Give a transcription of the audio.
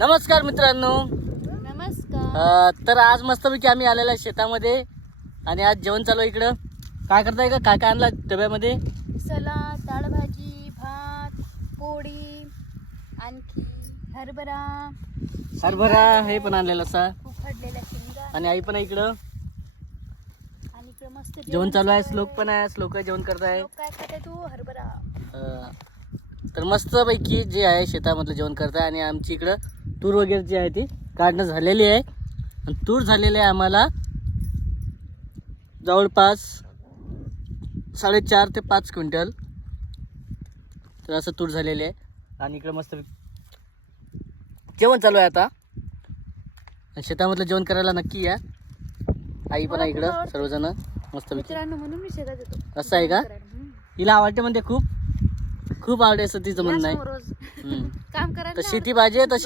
नमस्कार मित्रांनो. नमस्कार. तर आज मस्तपैकी आम्ही आलेला आहे शेतामध्ये आणि आज जेवण चालू आहे इकडं. काय करताय का? काय काय आणला डब्यामध्ये? सलाद, डाळ भाजी, भात, पोळी, आणखी हरभरा हे पण आणलेलं असा उकडलेल्या शेंगा आणि आई पण आहे इकडं. आणि इकडे मस्त जेवण चालू आहे. श्लोक पण आहे. श्लोक जेवण करताय. लोक काय खाते तू? हरभरा. तर मस्तपैकी जे आहे शेतामधलं जेवण करताय आणि आमची इकडं तूर वगैरे जी आहे ती काढणं झालेली आहे आणि तूर झालेली आहे आम्हाला जवळपास 4.5 ते 5 क्विंटल. तर असं तूर झालेले आहे आणि इकडं मस्त जेवण चालू आहे आता. आणि शेतामधलं जेवण करायला नक्की या. आई पण आहे इकडं. सर्वजण मस्तपैकी मित्रांनो म्हणून मी शेतात येतो. असं आहे का? हिला आवडते म्हणते, खूप खूप आवडते असं तिचं म्हणणं आहे. रोज काम करायला तर शेती पाहिजे तर